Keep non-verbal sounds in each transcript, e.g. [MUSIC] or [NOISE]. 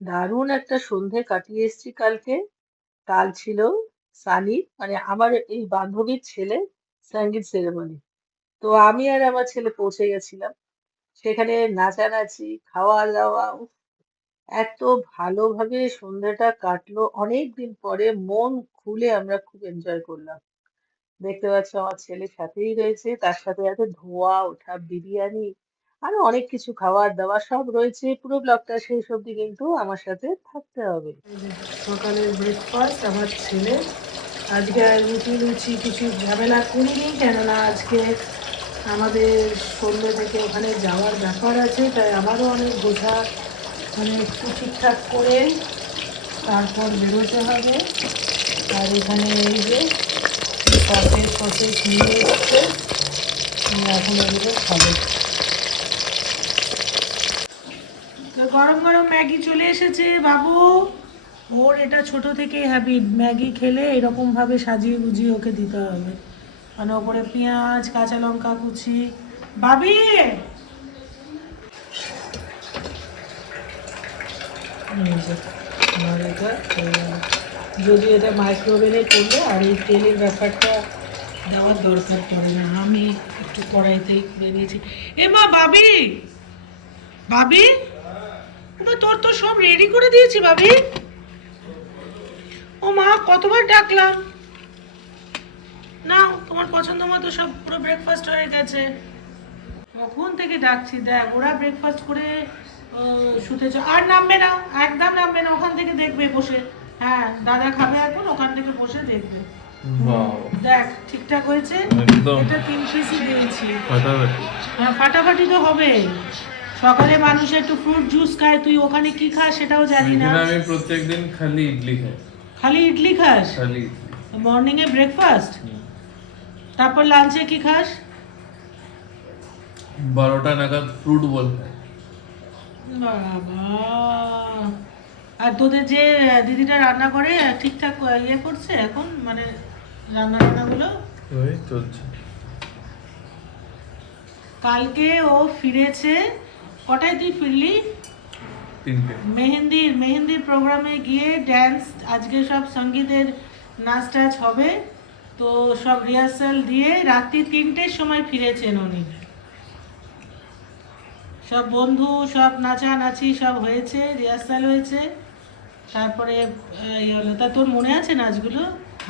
দারুণ একটা সন্ধে কাটিয়ে এসেছি কালকে। কাল ছিল সানির মানে আমার এই বান্ধবীর ছেলের সংগীত সেরেমনি। তো আমি আর আমার ছেলে পৌঁছে গেছিলাম। সেখানে নাচানাচি, খাওয়া-দাওয়া! এত ভালোভাবে সন্ধ্যাটা কাটলো। অনেকদিন পরে মন খুলে আমরা খুব এনজয় করলাম। দেখতে পাচ্ছ আমার ছেলে সাথেই রয়েছে। তার সাথে আছে ধোয়া ওঠা বিরিয়ানি, আরও অনেক কিছু খাবার-দাবার সব রয়েছে। পুরো ব্লগটা শেষ অবধি কিন্তু আমার সাথে থাকতে হবে। সকালের ব্রেকফাস্ট আমার ছেলে। আজকে রুটি, লুচি কিছু ঝামেলা করিনি, কেননা আজকে আমাদের সন্ধ্যে থেকে ওখানে যাওয়ার ব্যাপার আছে, তাই আমারও অনেক বোঝা মানে একটু ঠিকঠাক করে তারপর বেরোতে হবে আর এখানে এই যে সসেজ ফসেজ নিয়ে এসছে এখন এগুলো খাব তো গরম গরম ম্যাগি চলে এসেছে, বাবু। ওর এটা ছোট থেকে হ্যাবিট ম্যাগি খেলে এরকম ভাবে সাজিয়ে গুজিয়ে ওকে দিতে হবে। মানে ওপরে পেঁয়াজ, কাঁচা লঙ্কা কুচি। বাবি। যদি এটা মাইক্রোওভেনে করলে আর এই তেলের ব্যাপারটা দেওয়ার দরকার পড়ে না। আমি একটু কড়াইতেই বেরিয়েছি এ মা, বাবি! বাবি! তোর তো সব রেডি করে দিয়েছি ভাবি। ও মা কতবার ডাকলাম। না তোমার পছন্দ মতো সব পুরো ব্রেকফাস্ট হয়ে গেছে। কখন থেকে ডাকছি? দেখ ওরা ব্রেকফাস্ট করে শুতে চা- আর নামবে না একদম নামবে না ওখান থেকে দেখবে বসে। হ্যাঁ দাদা খাবে এখন ওখান থেকে বসে দেখবে। দেখ ঠিকঠাক হয়েছে। এটা তিন পিসই দিয়েছি। ফাটাফাটি। হ্যাঁ ফাটাফাটি তো হবে সকালে মানুষ একটু ফ্রুট জুস খায় তুই ওখানে কি খাস সেটাও জানি না। আমি প্রত্যেকদিন খালি ইডলি খাই। খালি ইডলি খাস? খালি মর্নিং এ ব্রেকফাস্ট তারপর লাঞ্চে কি খাস? বারোটা নাগাদ ফ্রুট বল বাবা। আর তোদের যে দিদিটা রান্না করে ঠিকঠাক ইয়ে করছে এখন? মানে রান্না রান্নাগুলো ওই চলছে। কালকে ও ফিরেছে। কটায় তুই ফিরলি? মেহেন্দির মেহেন্দির প্রোগ্রামে গিয়ে ড্যান্স আজকে সব সঙ্গীতের নাচ টাচ হবে। তো সব রিহার্সাল দিয়ে রাত্রি তিনটের সময় ফিরেছেন উনি। সব বন্ধু সব নাচানাচি সব হয়েছে রিহার্সাল হয়েছে। তারপরে ইয়ে হলো তা তোর মনে আছে নাচগুলো?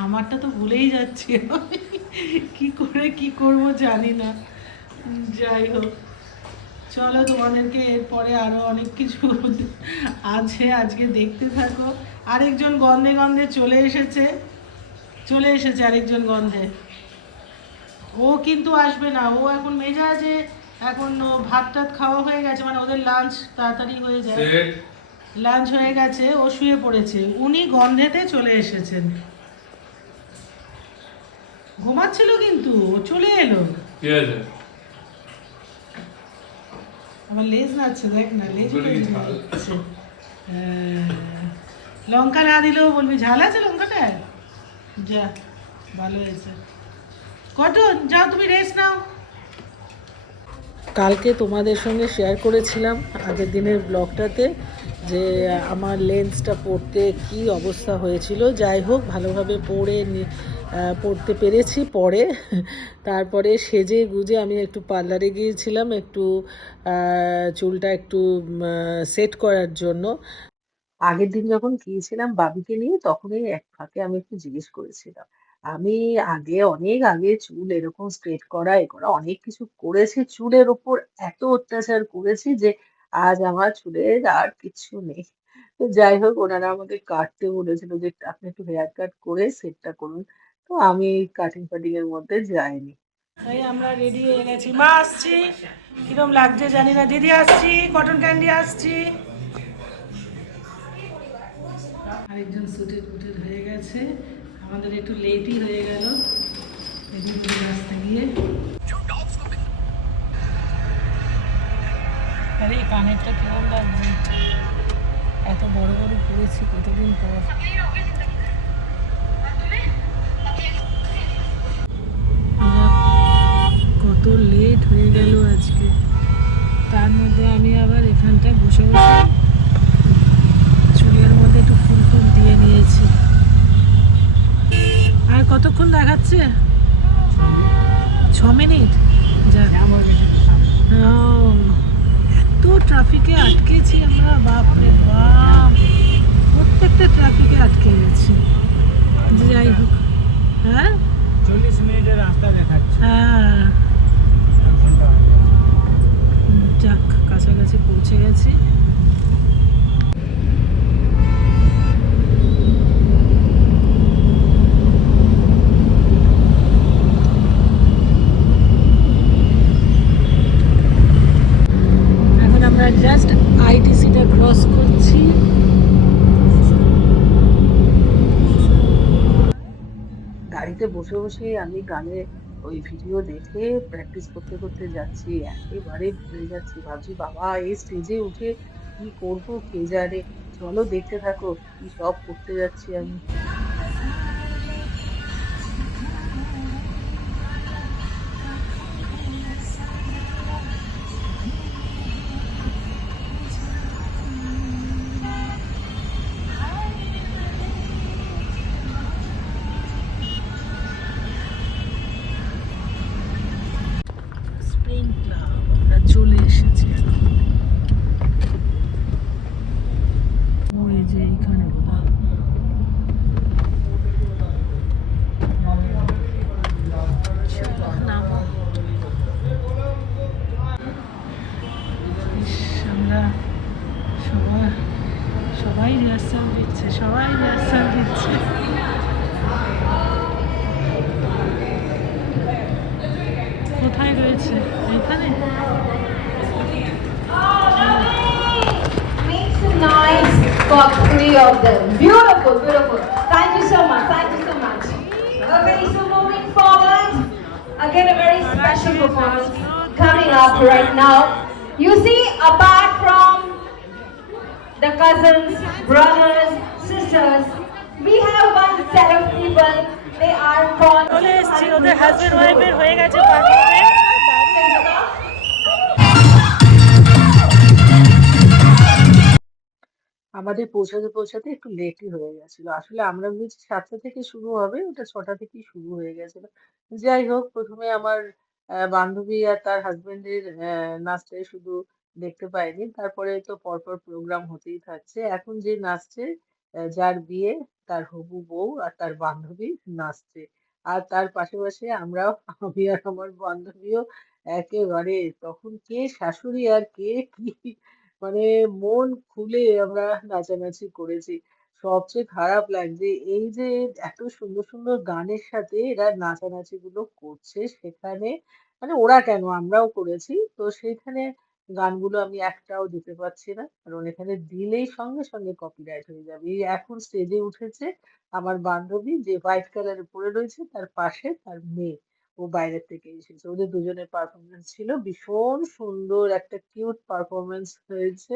আমারটা তো ভুলেই যাচ্ছি। কি করে কি করব জানি না। যাই হোক। চলো তোমাদেরকে এরপরে আরও অনেক কিছু আছে আজকে দেখতে থাকো। আরেকজন গন্ধে গন্ধে চলে এসেছে। চলে এসেছে আরেকজন গন্ধে। ও কিন্তু আসবে না। ও এখন মেজাজে এখন ভাত টাত খাওয়া হয়ে গেছে মানে ওদের লাঞ্চ তাড়াতাড়ি হয়ে যায়। লাঞ্চ হয়ে গেছে ও শুয়ে পড়েছে। উনি গন্ধেতে চলে এসেছেন। ঘুমাচ্ছিল কিন্তু ও চলে এলো। কি আছে। আমার লেজ নাচছে দেখ না লেজ। হ্যাঁ। লঙ্কা না দিলেও বলবি ঝাল আছে লঙ্কাটা যা ভালো হয়েছে কটন যাও তুমি রেস্ট নাও কালকে তোমাদের সঙ্গে শেয়ার করেছিলাম আগের দিনের ব্লগটাতে যে আমার লেন্সটা পড়তে কি অবস্থা হয়েছিল। যাই হোক, ভালোভাবে পড়ে পড়তে পেরেছি পরে। তারপরে সেজে গুজে আমি একটু পার্লারে গিয়েছিলাম, একটু চুলটা একটু সেট করার জন্য। আগের দিন যখন গিয়েছিলাম বাবিকে নিয়ে তখনই এক ফাঁকে আমি একটু জিজ্ঞেস করেছিলাম, আমি আগে, অনেক আগে চুল এরকম স্ট্রেট করা, এ করা, অনেক কিছু করেছি, চুলের ওপর এত অত্যাচার করেছি যে আজ আমার চুলের আর কিচ্ছু নেই। তো যাই হোক, ওনারা আমাকে কাটতে বলেছিল যে, আপনি একটু হেয়ার কাট করে সেটটা করুন। তো আমি কাটিং ফাটিং এর মধ্যে যাইনি। এই আমরা রেডি হয়ে গেছি। মা, আসছি। কিরম লাগছে জানি না। দিদি, আসছি। কটন ক্যান্ডি আসছি। আরেকজন সুটেড ফুটেড হয়ে গেছে। আমাদের একটু লেটই হয়ে গেল। আসতে গিয়ে। আরে এই কানেরটা কেমন লাগবে এত বড় বড় পড়েছি কতদিন পর? কত লেট হয়ে গেল আজকে। তার মধ্যে আমি আবার এখানটায় বসে বসে চুলের মধ্যে একটু ফুল ফুল দিয়ে নিয়েছি। আর কতক্ষণ দেখাচ্ছে? ছ মিনিট? যা ও। এত ট্রাফিকে আটকেছি আমরা বাপরে বাপ। প্রত্যেকটা ট্রাফিকে আটকে গেছি। যাই হোক হ্যাঁ? চল্লিশ মিনিটের রাস্তা দেখাচ্ছে। হ্যাঁ। যাক কাছাকাছি পৌঁছে গেছি এখন আমরা জাস্ট আইটিসিটা ক্রস করছি। গাড়িতে বসে বসে আমি গানে ওই ভিডিও দেখে প্র্যাকটিস করতে করতে যাচ্ছি, একেবারে ভুলে যাচ্ছি। ভাবছি, বাবা, এই স্টেজে উঠে কি করব কে জানে? চলো দেখতে থাকো, কি সব করতে যাচ্ছি আমি। সবাই রিহার্সাল দিচ্ছে সবাই রিহার্সাল দিচ্ছে কোথায় রয়েছে এখানে Make some noise for three of them. Beautiful, beautiful. Thank you so much. Thank you so much. Okay, so moving forward, again a very special performance coming up right now. You see, apart from the cousins, brothers, sisters, we have one set of people. They are called. চলে এসেছি ওদের husband ওয়াইফের হয়ে গেছে performance আমাদের পৌঁছাতে পৌঁছাতে একটু লেটই হয়ে গেছিল। আসলে আমরা ভেবেছি সাতটা থেকে শুরু হবে ওটা ছটা থেকেই শুরু হয়ে গেছিল। যাই হোক প্রথমে আমার আহ, বান্ধবী আর তার হাজবেন্ডের নাচটাই শুধু দেখতে পাইনি। তারপরে তো পরপর প্রোগ্রাম হতেই থাকছে। এখন যে নাচছে যার বিয়ে, তার হবু বউ আর তার বান্ধবী নাচছে। আর তার পাশাপাশি আমরাও, আমি আর আমার বান্ধবীও একেবারে তখন কে শাশুড়ি আর কে কি মানে মন খুলে আমরা নাচানাচি করেছি। সবচেয়ে খারাপ লাগছে এই যে এত সুন্দর সুন্দর গানের সাথে এরা নাচানাচি গুলো করছে, সেখানে মানে ওরা কেন? আমরাও করেছি। তো সেখানে গানগুলো আমি একটাও দিতে পারছি না। কারণ এখানে দিলেই সঙ্গে সঙ্গে কপিরাইট হয়ে যাবে। এই এখন স্টেজে উঠেছে আমার বান্ধবী যে হোয়াইট কালার পরে রয়েছে, তার পাশে তার মেয়ে। ও বাইরের থেকে এসেছে। ওদের দুজনের পারফরমেন্স ছিল ভীষণ সুন্দর, একটা কিউট পারফরমেন্স হয়েছে।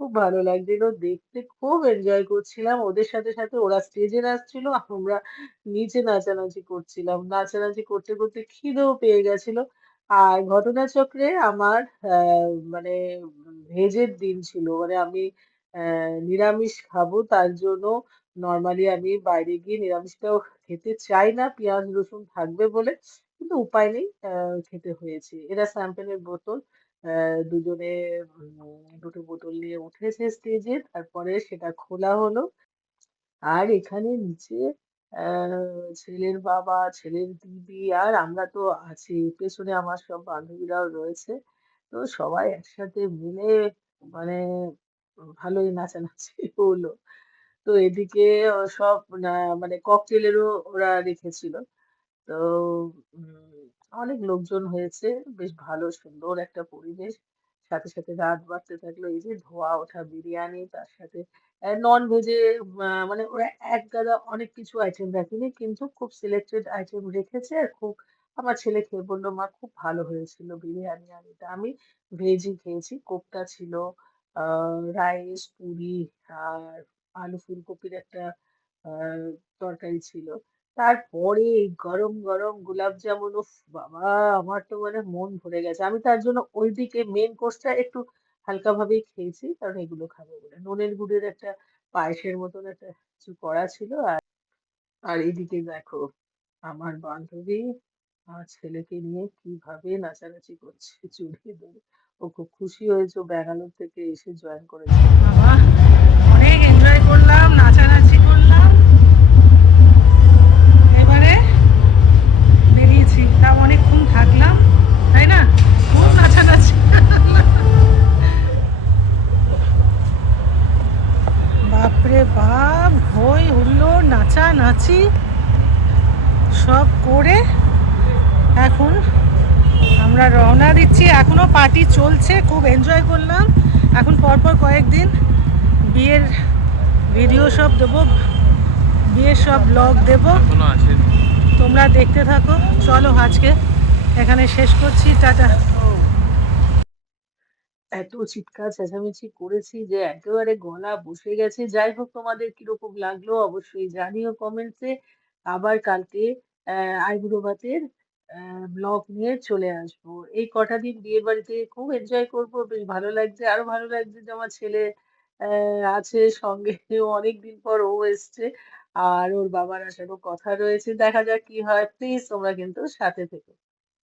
খুব ভালো লাগছিল, দেখতে খুব এনজয় করছিলাম। ওদের সাথে সাথে ওরা স্টেজে নাচছিল, আমরা নিচে নাচানাচি করছিলাম। নাচানাচি করতে করতে খিদেও পেয়ে গেছিল। আর ঘটনাচক্রে আমার আহ, মানে ভেজের দিন ছিল। মানে আমি আহ, নিরামিষ খাব তার জন্য নর্মালি আমি বাইরে গিয়ে নিরামিষটাও খেতে চাই না। পেঁয়াজ রসুন থাকবে বলে কিন্তু উপায় নেই আহ, খেতে হয়েছে। এরা স্যাম্পেনের বোতল আহ, দুজনে দুটো বোতল নিয়ে উঠেছে স্টেজে তারপরে সেটা খোলা হলো। আর এখানে নিচে আহ, ছেলের বাবা ছেলের দিদি আর আমরা তো আছি। পেছনে আমার সব বান্ধবীরাও রয়েছে। তো সবাই একসাথে মিলে মানে ভালোই নাচানাচি [LAUGHS] হলো। তো এদিকে সব না- মানে ককটেলেরও ওরা রেখেছিল। তো উম, অনেক লোকজন হয়েছে। বেশ ভালো সুন্দর একটা পরিবেশ। সাথে সাথে রাত বাড়তে থাকল। এই যে ধোয়া ওঠা, বিরিয়ানি, তার সাথে নন ভেজে মানে ওরা এক গাদা অনেক কিছু আইটেম রাখেনি, কিন্তু খুব সিলেক্টেড আইটেম রেখেছে। আর খুব, আমার ছেলে খেয়ে বলল, মা, খুব ভালো হয়েছিল বিরিয়ানি আর এটা। আমি ভেজই খেয়েছি, কোপ্তা ছিল রাইস পুরি আর আলু ফুলকপির একটা তরকারি ছিল। তারপরে গরম গরম গোলাপ জামুন, উফ বাবা আমার তো মানে মন ভরে গেছে আমি তার জন্য ওইদিকে মেন কোর্সটা একটু হালকা ভাবেই খেয়েছি, কারণ এগুলো খাব বলে নুনের গুড়ের একটা পায়েসের মতন একটা কিছু করা ছিল আর আর এদিকে দেখো, আমার বান্ধবী আমার ছেলেকে নিয়ে কীভাবে নাচানাচি করছে জড়িয়ে ধরে। ও খুব খুশি হয়েছে, ও ব্যাঙ্গালোর থেকে এসে জয়েন করেছে। বাবা, অনেক এনজয় করলাম, নাচানাচি চলছে খুব এনজয় করলাম। এখন পরপর কয়েকদিন বিয়ের ভিডিও সব দেবো বিয়ের সব ব্লগ দেবো। তোমরা দেখতে থাকো। চলো আজকে এখানে শেষ করছি। টাটা। এত চিৎকার চেঁচামেচি করেছি যে একেবারে গলা বসে গেছে। যাই হোক তোমাদের কীরকম লাগল অবশ্যই জানিও কমেন্টসে। আবার কালকে আইবুড়ো ভাতের অ্যা ব্লগ নিয়ে চলে আসব। এই কটা দিন বিয়ে বাড়িতে খুব এনজয় করব। বেশ ভালো লাগছে। আরও ভালো লাগছে যে আমার ছেলে অ্যা আছে সঙ্গে। [LAUGHS] অনেকদিন পর ও এসছে। আর ওর বাবার আসারও কথা রয়েছে। দেখা যাক কি হয়। প্লিজ তোমরা কিন্তু সাথে থেকো।